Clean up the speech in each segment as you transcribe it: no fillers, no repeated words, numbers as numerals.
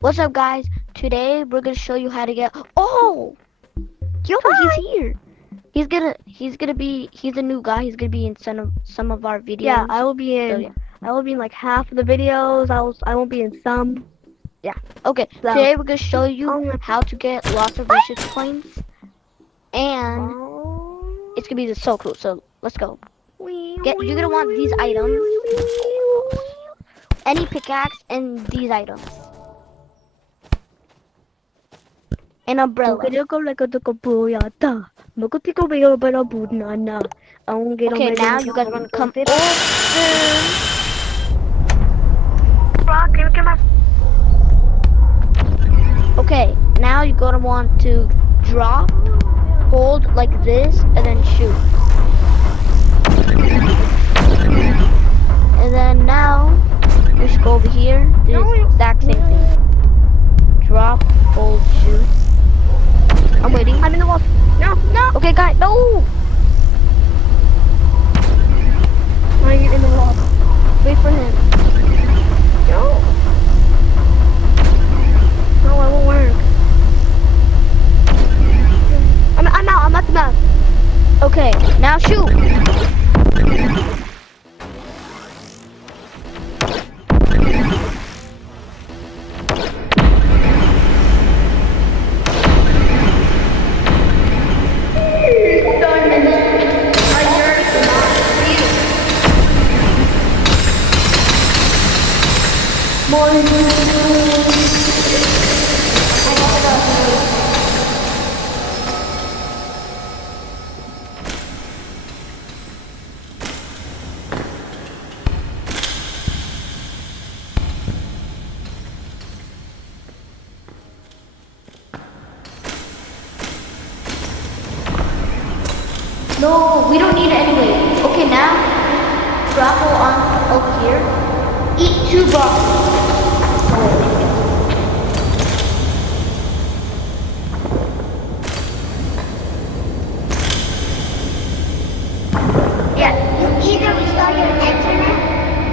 What's up, guys? Today we're gonna show you how to get. Oh, yo, he's Hi. here. He's a new guy. He's gonna be in some of our Yeah, videos. I will be So in. yeah. I will be in like half of the videos. I won't be in some. Yeah. Okay. So. Today we're gonna show you Um. how to get lots of riches coins, and it's gonna be so cool. So let's go. You're gonna want these items, any pickaxe, and these items, an umbrella. Kaya ko like to ko po yata. Maguti ko ba yung para na. Ang giro Okay, medyo now na you guys wanna come konti. over. Okay, now you're gonna want to drop, hold like this, and then shoot. And then now, we should go over here, do the exact same thing. Drop, hold, shoot. I'm waiting. I'm in the wall. No, no. Okay, guys, no! I'm in the wall. Wait for him. No. No, it won't work. I'm out. I'm at the map. Okay, now shoot! No, we don't need it anyway. Okay, now, grapple on over here. Eat 2 broccoli. Yeah, you either restart your internet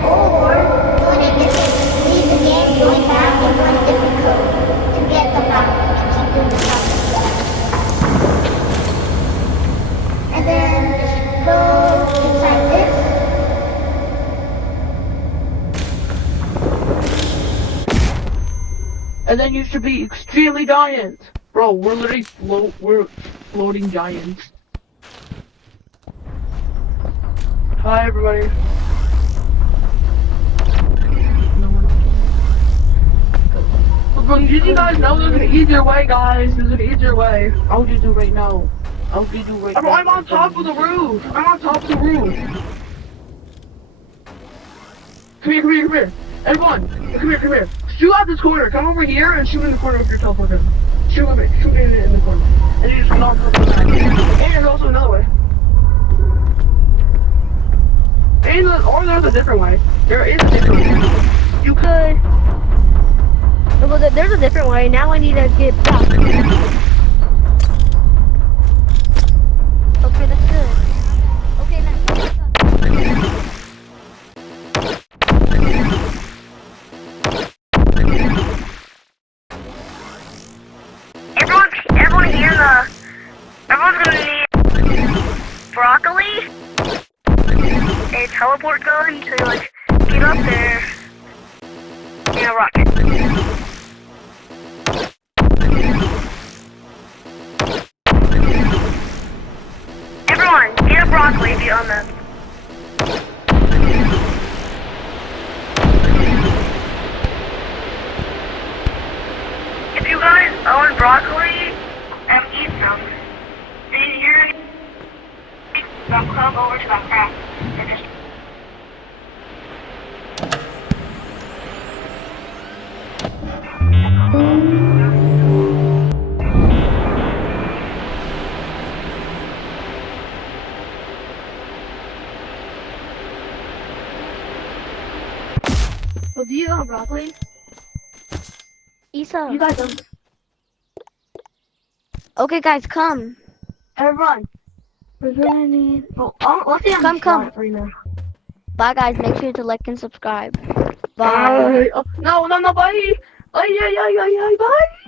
or do it a different leave the game, join back, and run a different code to get the property and keep doing the process. And then just go inside this. And then you should be extremely giant. Bro, we're literally we're floating giants. Hi everybody. Bro, you guys know there's an easier way, guys. There's an easier way. I'll just do right now. I'll just do right now. I'm on top of the roof. I'm on top of the roof. Come here, come here, come here. Everyone, come here, come here. Shoot out this corner. Come over here and shoot in the corner with your teleporter. Shoot in the corner. And you just knock over the map. And there's also another way. Or there's a different way. There is a different way. You could. Well, there's a different way. Now I need to get back. Okay, that's good. Okay, now. Everyone's gonna need broccoli, a teleport gun to like get up there, and a rocket. Everyone, get a broccoli if you're on that. If you guys own broccoli, eat some. Then you're gonna come over to that craft and just. Well, do you have broccoli? Isa. You guys don't. Okay, guys, come. Everyone. We're gonna need. Oh, let's see. Come. Right now. Bye, guys. Make sure to like and subscribe. Bye. Oh, no, buddy. Ay, bye!